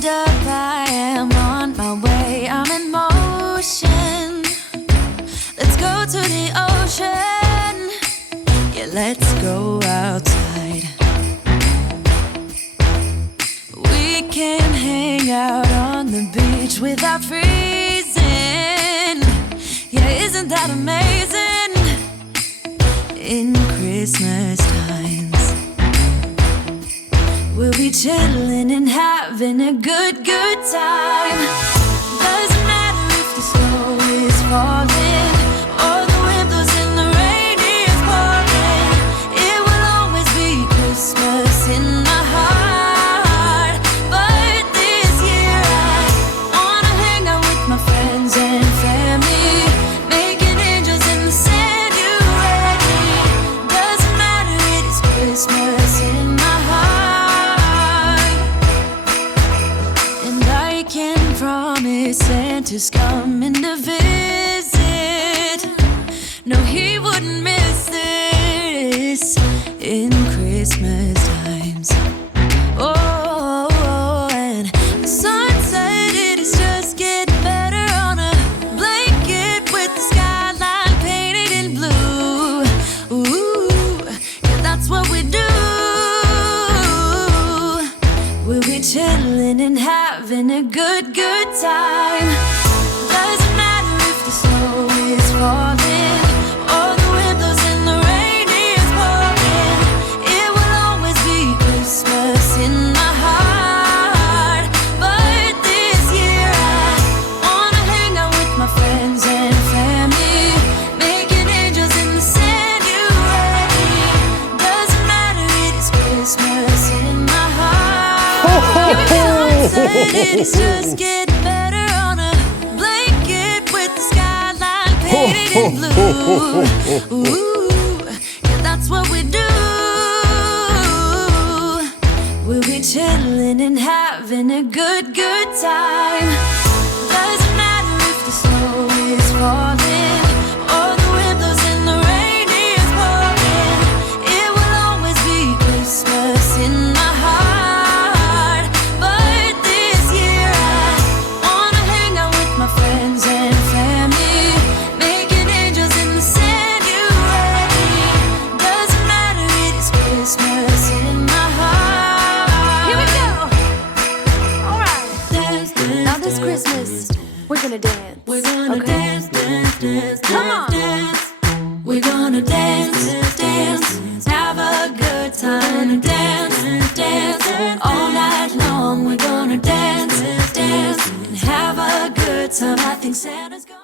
Hold up, I am on my way, I'm in motion. Let's go to the ocean. Yeah, let's go outside. We can hang out on the beach without freezing. Yeah, isn't that amazing? In Christmas times, we'll be chilling and having a good time. Doesn't matter if the snow is falling or the wind blows and the rain is pouring. It will always be Christmas in my heart. But this year I wanna hang out with my friends and family, making angels in the sand. You ready? Doesn't matter, it is Christmas in my heart. And I can promise Santa's coming to visit. No, he wouldn't miss this in Christmas times. Oh, and the sun said it is just getting better on a blanket with the skyline painted in blue. Ooh, yeah, that's what we do. We'll be chilling and having a good time. Doesn't matter if the snow is falling or the wind blows and the rain is pouring. It will always be Christmas in my heart. But this year I wanna hang out with my friends and family, making angels in the sand. You ready? Doesn't matter, it is Christmas in my heart. It is just getting better on a blanket with the skyline painted in blue. Ooh, yeah, that's what we do. We'll be chilling and having a good time. Doesn't matter if the snow is falling or the wind blows and the rain is pouring. It will always be Christmas in my heart. But this year I wanna hang out with my friends and family, making angels in the sand. You ready? Doesn't matter, it is Christmas in my heart. Here we go. All right. Dance, dance, now this Christmas, we're gonna dance. We're gonna dance, dance, dance, come on. Dance. We're gonna dance, dance, have a good time. Dance, dance, all night long. We're gonna dance, dance, and have a good time. I think Santa's gonna